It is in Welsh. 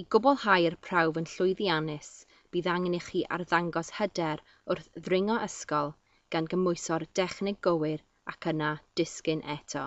I gwblhau'r prawf yn llwyddiannus, bydd angen i chi arddangos hyder wrth ddringo ysgol gan gymwyso'r dechneg gywir ac yna disgyn eto.